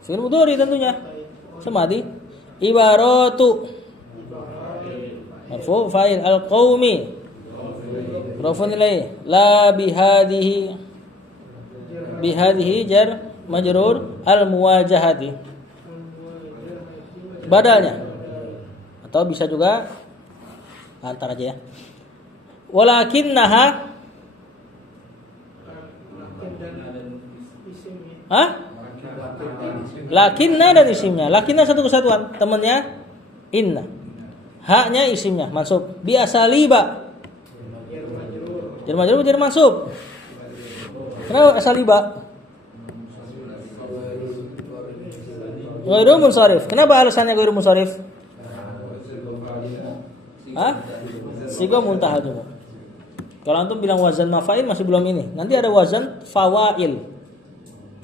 Fi'il mudhari tentunya. Semadi. Ibaratu. Marfu fa'il al-qaumi. Mudhafun ilaih. La bihadihi. Bihadihi jar majrur al-muwajahati. Badalnya. Atau bisa juga antar aja ya. Walakinnaha. Hah? Lakinna dan isimnya. Lakinna satu kesatuan, temannya inna. Haknya isimnya mansub. Bi asaliba. Jar majrur jar mansub. Kenapa asaliba? Ghairu munsharif. Kenapa alasannya ghairu munsharif? Hah? Siga muntahal jumu. Kalau antum bilang wazan mafail masih belum ini. Nanti ada wazan fawail.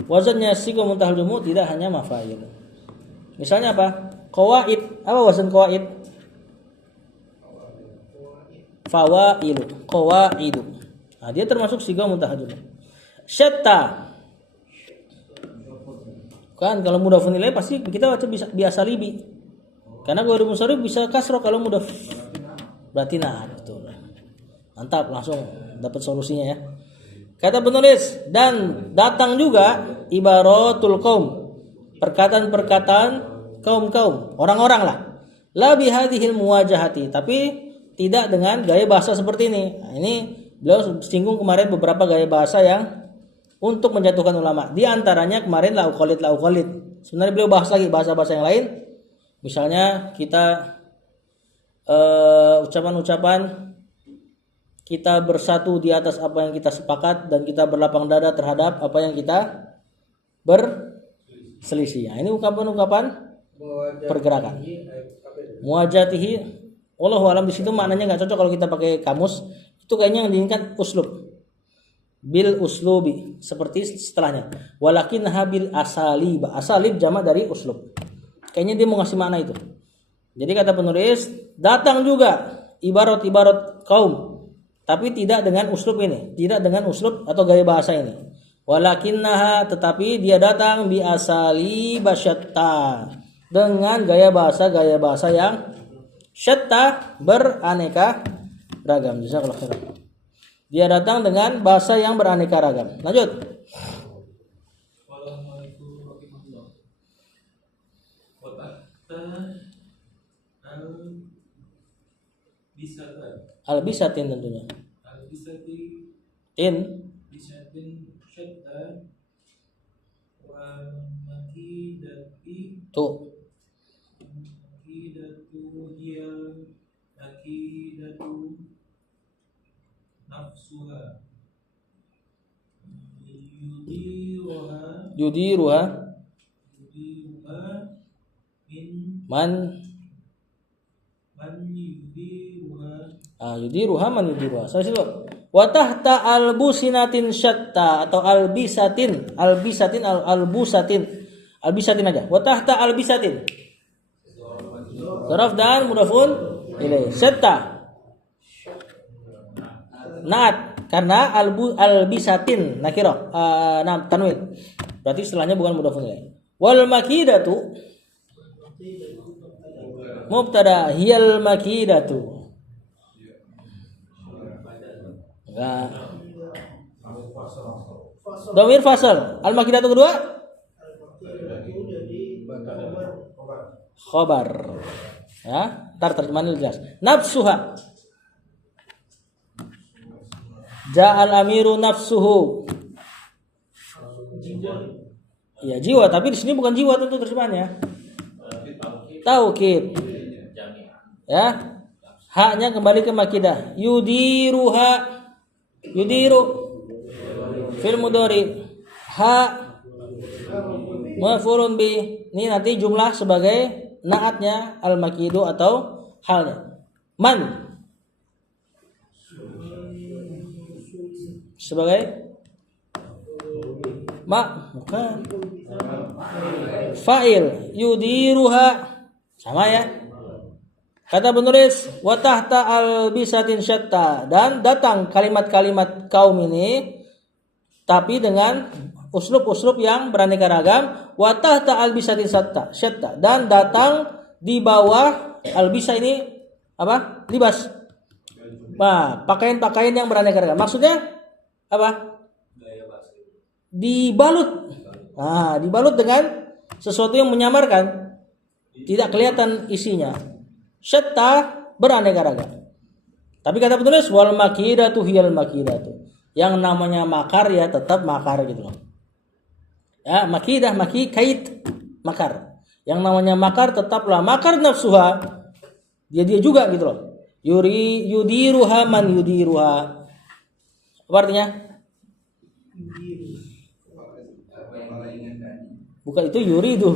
Wazannya siga muntahal jumu tidak hanya mafail. Misalnya apa? Qawaid. Apa wazan qawaid? Fawailu. Qawaidu. Nah, dia termasuk siga muntahal jumu. Syatta. Kan kalau mudhafun ilaih pasti kita baca biasa libi. Karena ghairu munsharif bisa kasroh kalau mudhaf. Berarti nah betul. Mantap, langsung dapat solusinya ya. Kata penulis, dan datang juga ibaratul qaum. Perkataan-perkataan kaum-kaum, orang-orang lah. La bihadhil muwajahati, tapi tidak dengan gaya bahasa seperti ini. Nah, ini beliau singgung kemarin beberapa gaya bahasa yang untuk menjatuhkan ulama. Di antaranya kemarin la uqalid. Sebenarnya beliau bahas lagi bahasa-bahasa yang lain. Misalnya kita ucapan-ucapan kita bersatu di atas apa yang kita sepakat dan kita berlapang dada terhadap apa yang kita berselisih. Nah, ini ungkapan-ungkapan pergerakan. Muwajatihi, wallahu alam, di situ maknanya nggak cocok kalau kita pakai kamus. Itu kayaknya yang diinginkan uslub. Bil uslubi, seperti setelahnya. Walakin habil asalib. Asalib jamak dari uslub. Kayaknya dia mau ngasih makna itu. Jadi kata penulis, datang juga ibarat-ibarat kaum, tapi tidak dengan uslub ini, tidak dengan uslub atau gaya bahasa ini. Walakinnaha, tetapi dia datang bi asali basyatta, dengan gaya bahasa yang syatta, beraneka ragam. Jazakallahu khairan. Dia datang dengan bahasa yang beraneka ragam. Lanjut. Al-bisatin tentunya. Al-bisati In bisatin syatta wa makidati tu makidatu hiya makidatu nafsuha yudiruha min man yudiruha man yudiruha. Saya situ. Wa tahta albusinatin syatta atau albisatin aja. Wa tahta albisatin. Zaraf dan mudhafun ilaih. Syatta. Naat karena albisatin nakirah. Tanwin. Berarti setelahnya bukan mudhafun ilaih. Wal makidatu mubtada hiyal makidatu. Enggak. Dhamir fasal. Al-makidatu kedua khabar. Ya, tar terjemahan jelas. Nafsuha. Ja'al amiru nafsuhu. Ya, jiwa, tapi di sini bukan jiwa tentu terjemahannya. Taukid. Ya. Haknya kembali ke makidah. Yudiruha. Yudiru fil mudhari. Ha maf'ulun bi. Ini nanti jumlah sebagai naatnya al-makidu atau halnya. Man sebagai bukan fa'il. Yudiruha sama ya. Kata penulis, wa tahta albisatin syatta, dan datang kalimat-kalimat kaum ini tapi dengan uslub-uslub yang beraneka ragam. Wa tahta albisatin syatta, dan datang di bawah albisa ini apa? Libas. Nah, pakaian-pakaian yang beraneka ragam. Maksudnya apa? Dibalut. Nah, dibalut dengan sesuatu yang menyamarkan, tidak kelihatan isinya. Syatta, beraneka ragam. Tapi kata penulis wal makidatu hiyal makidatu. Yang namanya makar ya tetap makar gitu loh. Ya, makidah, kait, makar. Yang namanya makar tetaplah makar nafsuha. Dia juga gitu loh. Yudiruha man yudiruha. Apa artinya? Bukan itu yuridu.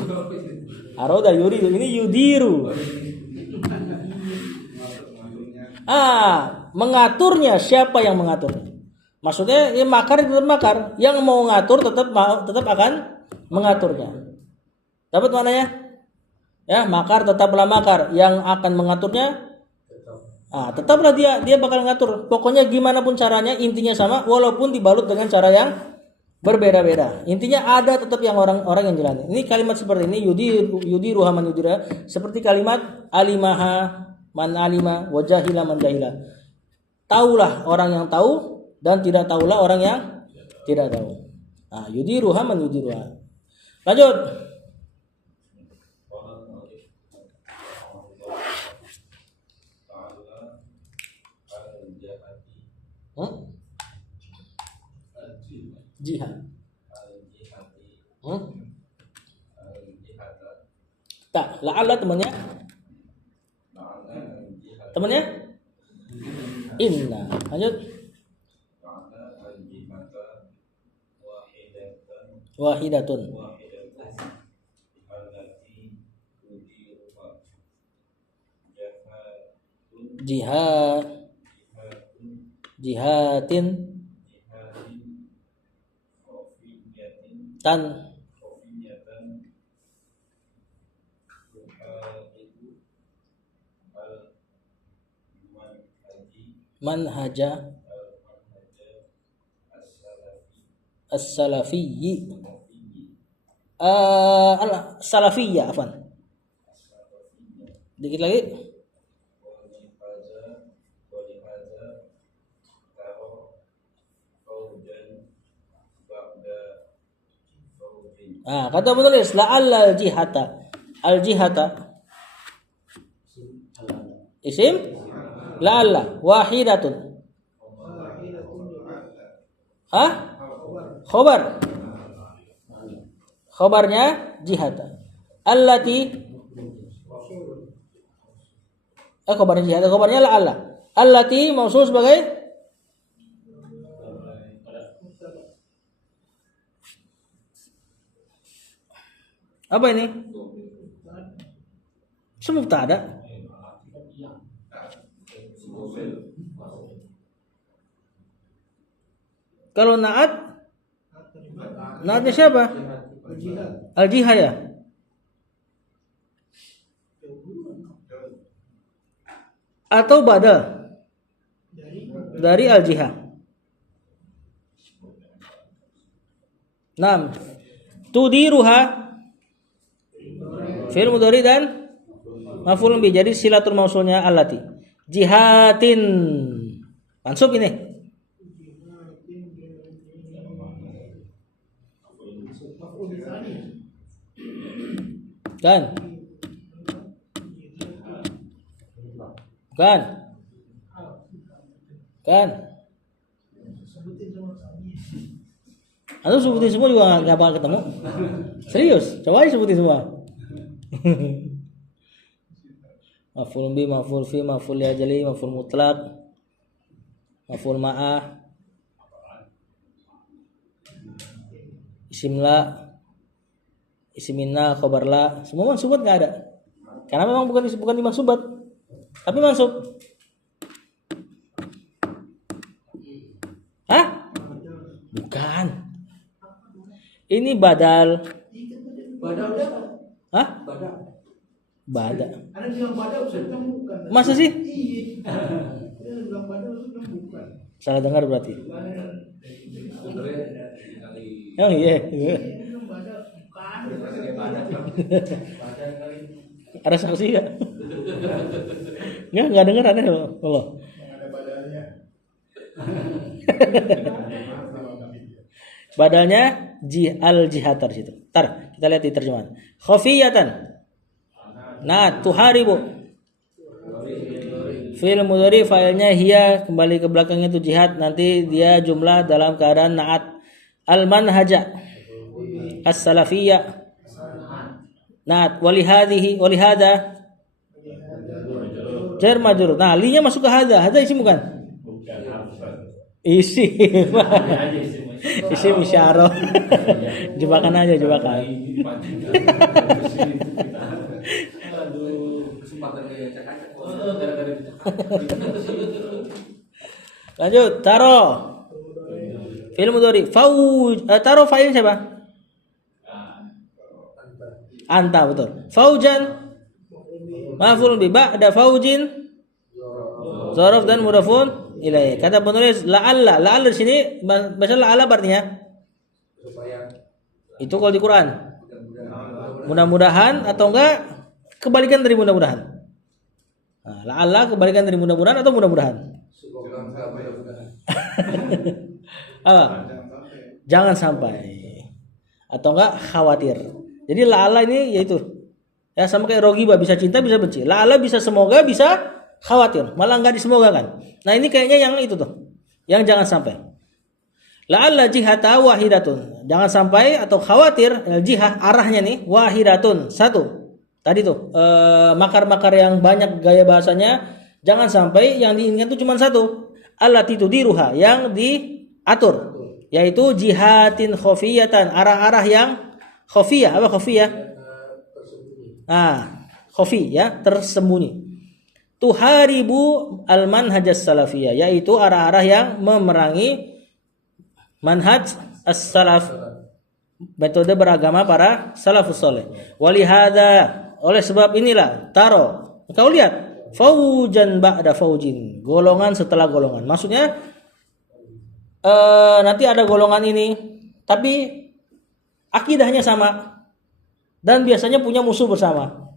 Aroda yuridu, ini yudiru. Mengaturnya, siapa yang mengaturnya? Maksudnya ya makar tetap makar, yang mau ngatur tetap akan mengaturnya. Dapat maknanya? Ya, makar tetaplah makar, yang akan mengaturnya tetaplah dia bakal ngatur. Pokoknya gimana pun caranya, intinya sama walaupun dibalut dengan cara yang berbeda-beda. Intinya ada tetap yang orang yang jalani. Ini kalimat seperti ini yudiruha man yudira, seperti kalimat alimaha man alima wa jahila man jahila. Taulah orang yang tahu dan tidak tahulah orang yang tidak tahu. Yudiruha man yudiruha. Lanjut. Jihad. Tak, la'alla temannya. Temannya? Inna. Lanjut. Wahidatun. Jihatin tan manhaja as-salafiyyi al-salafiyya afan. Dikit lagi. Kata penulis la'alla al-jihata isim la'alla wahidatun khobarnya jihata allati khobarnya jihata, khobarnya la'alla allati mausul sebagai apa ini? Sebab tak ada. Kalau naatnya siapa? Al-jihad ya. Atau badal dari al-jihad. 6. Tudiruha fi'il mudhari dan maf'ul bih. Jadi silatul mausulnya allati. Jihatin. Mansub ini. Kan? Atau sebutin semua juga nggak bakal ketemu. Serius, coba aja sebutin semua. Maf'ul bi, maf'ul fi, maf'ul ajali, maf'ul mutlaq, maf'ul ma'ah, isim la, isim inna, khabar la, semua mansubat nggak ada. Karena memang bukan dimansubat, tapi mansub. Bukan. Ini badal. Badal apa? Badal. Ada bilang badal, saya bilang bukan. Masa sih? Iya. Dia bilang badal, saya bilang bukan. Salah dengar berarti. Oh iya. Ada saksi ya? Enggak dengar ada Allah. Badalnya al-jihatar situ. Ntar kita lihat di terjemahan. Khafiyatan. Nah, tuharibu. Fi'il mudhari fa'ilnya hiya, kembali ke belakangnya itu jihad, nanti dia jumlah dalam keadaan na'at. Al-manhaja as-salafiyya. Na'at walihada jar majrur. Nah, linya masuk ke hada. Hada isim bukan? Isim. Isim isyarah. Jebakan aja, jebakan. Lanjut, taro. Fi'il mudhari. Taro fa'il siapa? Anta, betul. Faujan maf'ul bi ba'da faujin dzaraf dan mudhafun ilaih. Kata penulis la'alla. La'alla di sini bahasa la'alla artinya itu kalau di Quran. Mudah-mudahan atau enggak kebalikan dari mudah-mudahan. Nah, la'alla kebalikan dari mudah-mudahan atau mudah-mudahan? Apa? Jangan sampai. Atau enggak khawatir. Jadi la'alla ini yaitu ya sama kayak rogiba, bisa cinta bisa benci. La'alla bisa semoga bisa khawatir. Malah enggak disemogakan. Nah, ini kayaknya yang itu tuh. Yang jangan sampai. La'alla jihata wahidatun. Jangan sampai atau khawatir jihah arahnya nih wahidatun, satu. Tadi tuh makar-makar yang banyak gaya bahasanya, jangan sampai yang diinginkan itu cuma satu. Allati tudiruha, yang diatur, yaitu jihatin khafiyatan, arah-arah yang khafiyah. Apa khafiyah? Khafi ya, tersembunyi. Tuharibu al-manhajas salafiyah, yaitu arah-arah yang memerangi manhaj as-salaf, metode beragama para salafus saleh. Walihada, oleh sebab inilah taro, kau lihat faujan ba'da faujin, golongan setelah golongan. Maksudnya nanti ada golongan ini tapi akidahnya sama dan biasanya punya musuh bersama.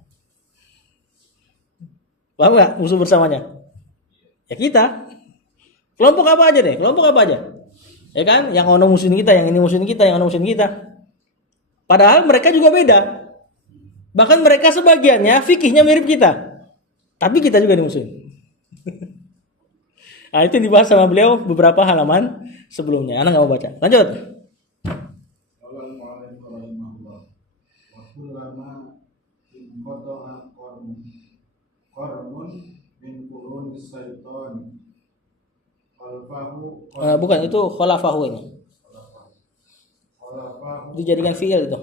Paham nggak musuh bersamanya? Ya kita. Kelompok apa aja deh? Kelompok apa aja? Ya kan? Yang ono musuhin kita, yang ini musuhin kita, yang ono musuhin kita. Padahal mereka juga beda. Bahkan mereka sebagiannya fikihnya mirip kita. Tapi kita juga dimusuhin. Nah, itu dibahas sama beliau beberapa halaman sebelumnya. Anak nggak mau baca. Lanjut. Bukan, itu khalafahu ini. Dijadikan fi'il itu.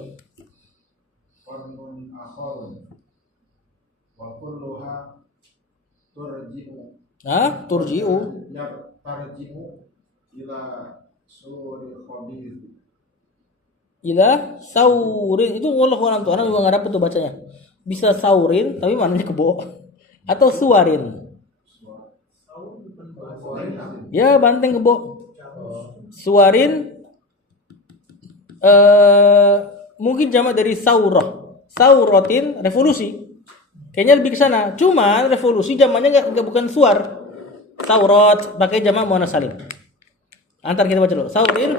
Turji'u. Ila saurin, itu wallahu a'lam tuh. Anak juga enggak dapat tuh bacanya. Bisa saurin tapi maknanya kebo atau suarin. Ya, banteng kebo. Suarin mungkin jamak dari saurah. Saurotin revolusi. Kayaknya lebih ke sana. Cuman revolusi jamaknya enggak bukan suar. Saurot pakai jamak muannas salim. Antar kita baca dulu. Saurin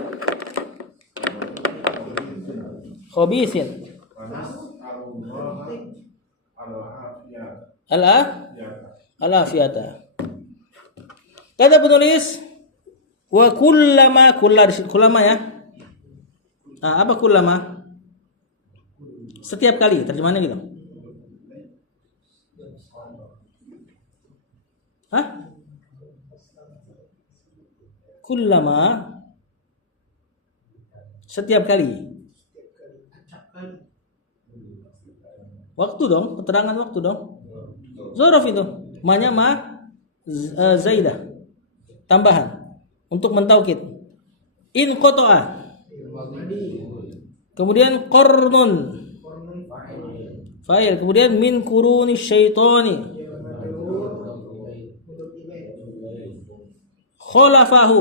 khabisin. Al-afiyata. Kata penulis wa kullama ya. Apa kullama? Setiap kali, terjemahannya gitu. Kullama setiap kali. Waktu dong, keterangan waktu dong. Zorof itu, ma-nya zaidah. Tambahan untuk mentaukid. In qata'a. Kemudian qarnun fa'il, kemudian min quruni syaitani. Khalafahu.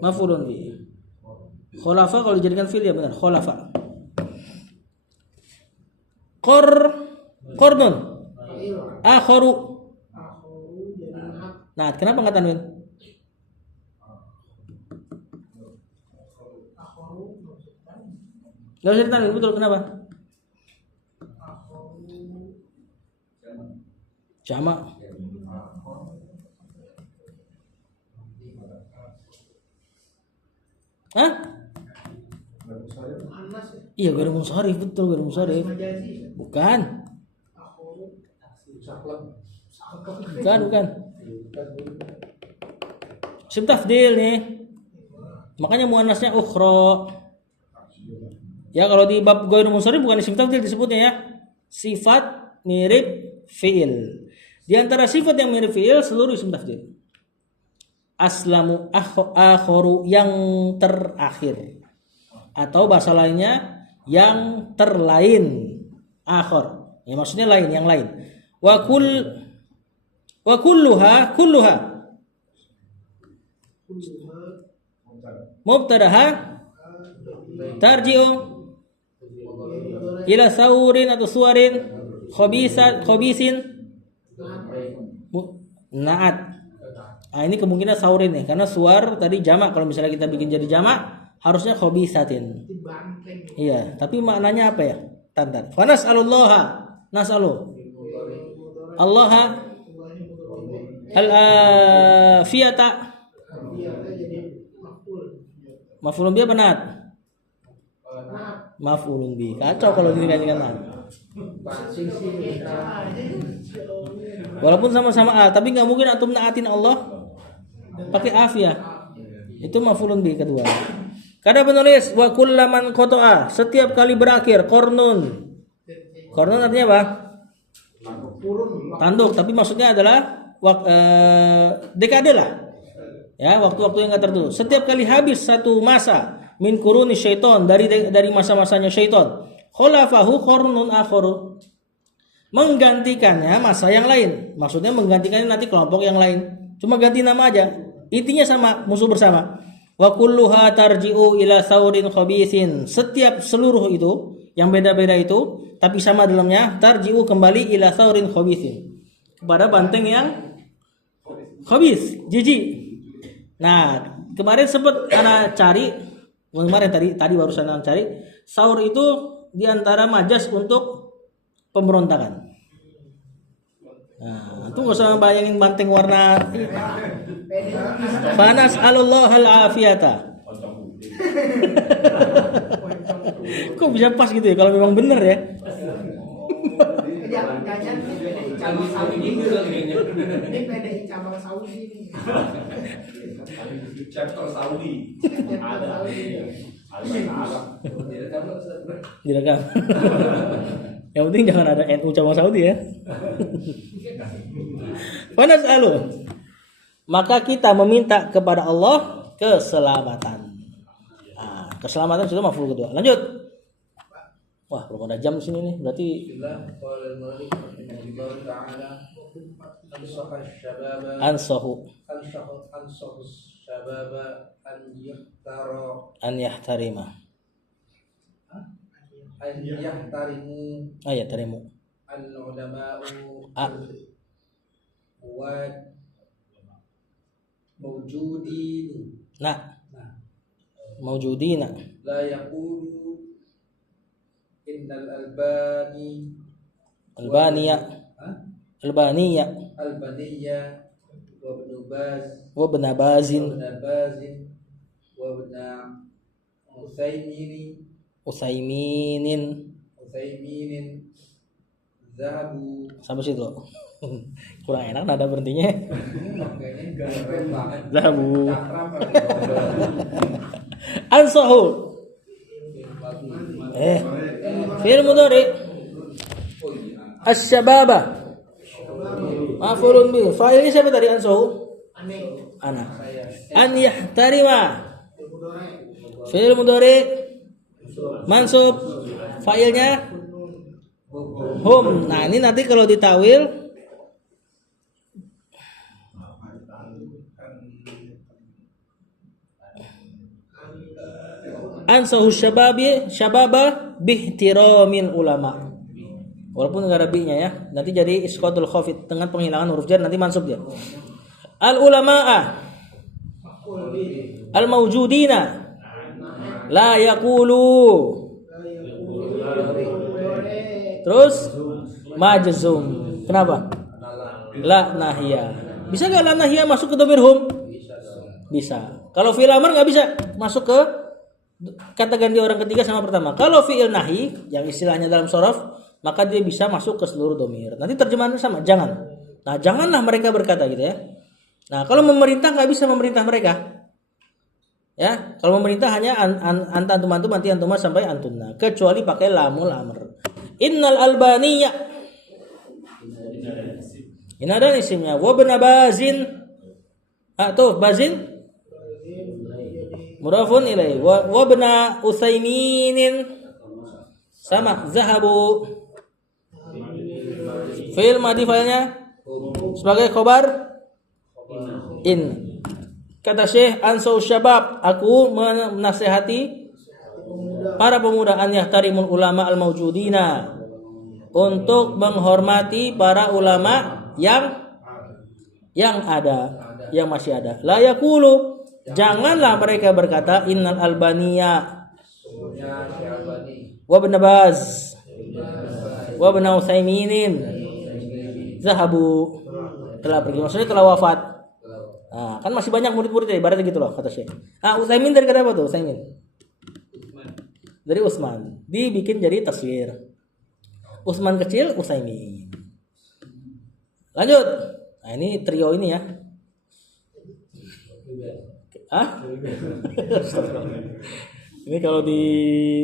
Maf'ulun bi. Khalafa kalau dijadikan fi'il ya benar, khalafa. Qarnun. Akharu. Nah, kenapa enggak tanwin? Enggak usah ditanwin, betul, kenapa? Jamak. Hah? Iya, gak ada munsharif, betul, gak ada munsharif. Bukan. Bukan. Isim tafdil nih. Makanya muannasnya ukhra. Ya, kalau di bab ghairu munsharif bukan isim tafdil disebutnya ya. Sifat mirip fi'il. Di antara sifat yang mirip fi'il seluruh isim tafdil. Aslamu akharu yang terakhir. Atau bahasa lainnya yang terlain. Akhir. Ya maksudnya lain, yang lain. Wa kulluha mubtadaha tarji'u ila saurin atau suwarin khobisin naat. Nah, ini kemungkinan saurin nih karena suar tadi jamak. Kalau misalnya kita bikin jadi jamak harusnya khobisatin. Iya, tapi maknanya apa ya? Tantar. Fa nas'alullaha nas'alu Allah al-afiyata. Maf'ulun bi benar. Maf'ulun bi. Kacau kalau dikasihkan. Walaupun sama-sama a, tapi nggak mungkin antum naatin Allah pakai afiyah. Itu maf'ulun bi kedua. Kata penulis wa kullaman qata'a, setiap kali berakhir qarnun. Qarnun artinya apa? Tanduk, tapi maksudnya adalah dekade lah. Ya, waktu-waktu yang enggak tertentu. Setiap kali habis satu masa min quruni syaiton dari masa-masanya syaiton, khalafahu qarnun akharu. Menggantikannya masa yang lain. Maksudnya menggantikannya nanti kelompok yang lain. Cuma ganti nama aja. Intinya sama, musuh bersama. Wa kulluha tarji'u ila saurin khabisin. Setiap seluruh itu yang beda-beda itu tapi sama dalamnya tarji'u kembali ila saurin khabisin. Kepada banteng yang khabis, jijik. Nah, kemarin sempat anak cari, tadi barusan anak cari, saur itu diantara majas untuk pemberontakan. Nah, itu nggak usah bayangin banteng warna panas alallahal afiyata. Kok bisa pas gitu ya kalau memang bener ya? Ini PDI cabang Saudi. Chapter Saudi. Direkam. Yang penting jangan ada NU cabang Saudi ya. Panas alu. Maka kita meminta kepada Allah keselamatan. Nah, keselamatan sudah maf'ul kedua. Lanjut. Wah, belum ada jam sini nih. Berarti ansahu an yahtarima. Yahtarimu. Al-ulama'u wa mawjudin. Mawjudina. La yaqulu innal albaniya wa ibn bazin wa ibn Usaiminin zahabu. Sampai situ. Kurang enak nada berhentinya. Zahabu. Ansahu. Fi'il mudhari. Asy-syababa. Maf'ulun bih. Fa'ilnya siapa tadi ansahu? Ana. An yahtarima. Fi'il mudhari mansub. Fa'ilnya hum. Nah, ini nanti kalau ditawil ansahu syababa bihtiramil ulama. Walaupun enggak ada bi-nya ya. Nanti jadi isqatul khafid dengan penghilangan huruf jar, nanti mansub dia. Al ulama'a al mawjudina la yaqulu. Terus majzum. Kenapa? La nahiyah. Bisa enggak la nahiyah masuk ke dhamir hum? Bisa. Kalau fi'il amr enggak bisa masuk ke kata ganti orang ketiga sama pertama. Kalau fi'il nahi yang istilahnya dalam shorof, maka dia bisa masuk ke seluruh dhamir. Nanti terjemahannya sama, jangan. Nah, janganlah mereka berkata gitu ya. Nah, kalau memerintah nggak bisa memerintah mereka. Ya, kalau memerintah hanya anta antum antum anti antuma sampai antunna, kecuali pakai lamul amr. Innal albaniya. Ini ada isimnya. Wa banabazin. Tuh bazin mudhafun ilaihi. Wa bana Utsaiminin sama zahabu. Fi'il madhi fa'ilnya sebagai khobar in. Kata Syekh ansau syabab, aku menasihati para pemuda an yahtarimul ulama al maujudina, untuk menghormati para ulama yang ada, yang masih ada. La yaqulu, janganlah mereka berkata innal albaniya wa ibn Baz wa ibn Utsaimin zahabu, telah pergi, maksudnya telah wafat. Nah, kan masih banyak murid-muridnya, ibaratnya gitu loh kata Syekh. Utsaimin dari kata apa tuh? Utsaimin dari Utsman, dibikin jadi tasghir. Utsman kecil, Utsaimin. Lanjut. Nah, ini trio ini ya. Ini kalau di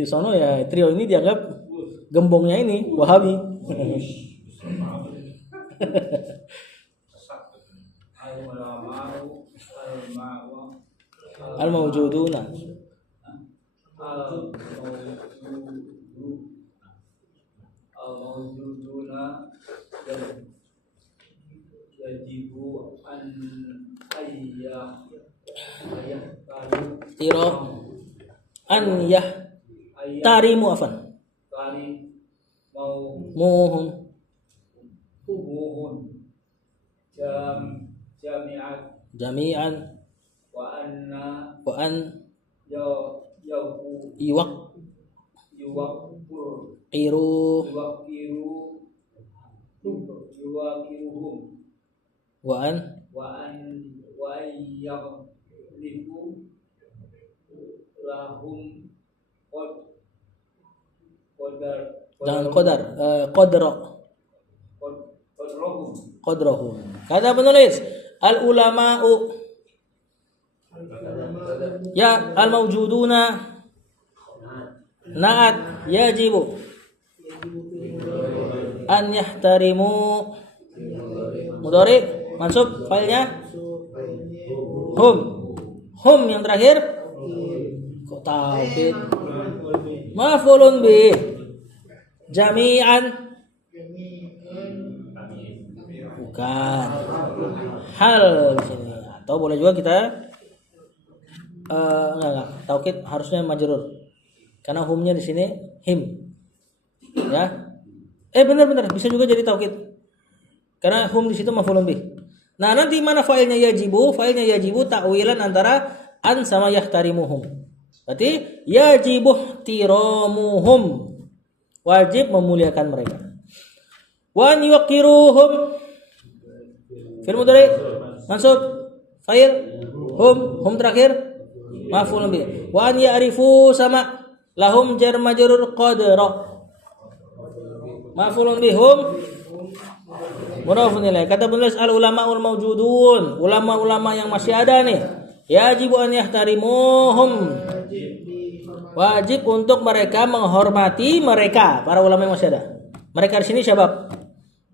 sono ya trio ini dianggap gembongnya ini Wahabi. Al mawjuduna yajibu an tiro an tarimu afan muhun jami'an wa an iwak qiru wa an lahum dan qadrahum. Kata penulis al ulama'u ya al mawjuduna na'at yajibu an yahtarimu mudhari mansub fa'ilnya hum yang terakhir kok taufid maf'ulun bih jami'an bukan hal di sini, atau boleh juga kita enggak taukid harusnya majrur karena humnya di sini him ya. Benar bisa juga jadi taukid karena hum di situ maf'ulun bih. Nah, nanti mana fa'ilnya yajibu? Fa'ilnya yajibu ta'wilan antara an sama yahtarimuhum. Berarti yajibu tiramuhum, wajib memuliakan mereka. Wa an yuqiruhum fil mudhari mansub fa'il hum terakhir maf'ulun bih. Wa an ya'rifu sama lahum jar majrur qadra maf'ulun bihum mudhafun ilaih. Kata penulis al ulamaul mawjudun, ulama-ulama yang masih ada nih, yajibu an yahtarimuhum, wajib untuk mereka menghormati mereka, para ulama yang masih ada. Mereka di sini syabab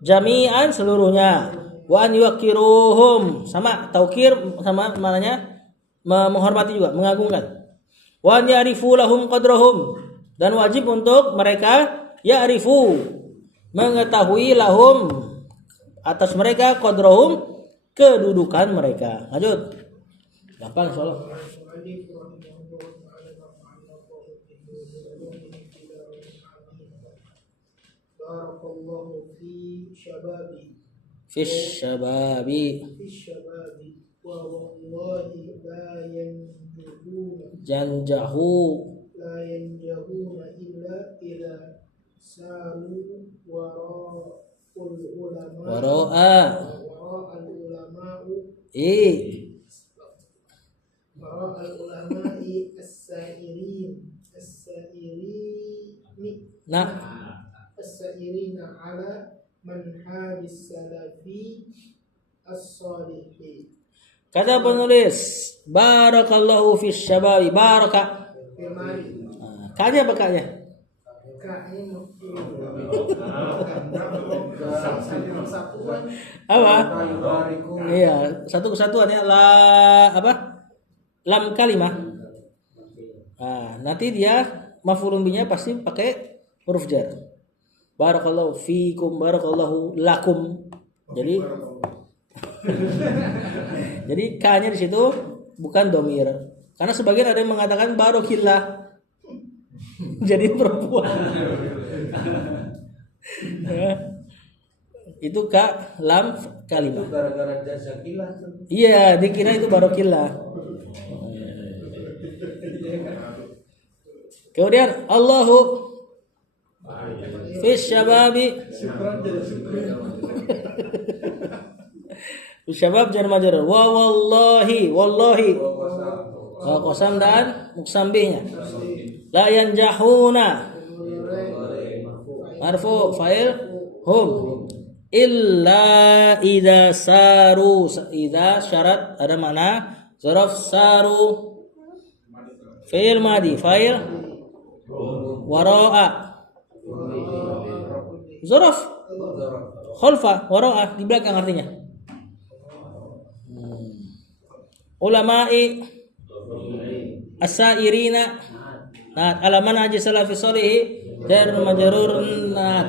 jami'an seluruhnya, wa an yuqiruhum sama taukir sama maknanya menghormati juga, mengagungkan. Wa an ya'rifu lahum qadrahum, dan wajib untuk mereka ya'rifu, mengetahui lahum atas mereka qadrahum, kedudukan mereka. Lanjut. Gampang soalnya. Barakallahu fi syababi Fish syababi wa wallahi la yanjahuna illa ila salu wara'ul ulama Wara'a wara'al ulama'u I wara'al ulama'i Nah as-sa'irina ala manhabis salafi as-salihin. Kata penulis barakallahu fish syababi. Baraka Firmani Kanya apa kaknya? Ka'nya Apa? Yubariku. Iya, satu kesatuannya la apa? Lam kalimah. Nah, nanti dia maf'ulun binya pasti pakai huruf jar. Barakallahu fiikum, barakallahu lakum. Jadi K-nya di situ bukan domir. Karena sebagian ada yang mengatakan barokillah. Jadi perempuan. Ya. Itu K lam kalimah. Itu gara-gara jazakillah tuh. Iya, dikira itu barokillah. Kemudian Allahu fis syababi. Syabab jar majrur. Wa wallahi wa qasam dan muqsam bihnya. La yanjahuna marfu fa'il hum illa idza saru. Idza syarat ada mana zaraf saru fi'il madi fa'il wara'a zaraf khalfa wara'a di belakang artinya. Ulama'i as-sa'irina. Nah, alaman haji salafi sholihi jar majrur. Nah,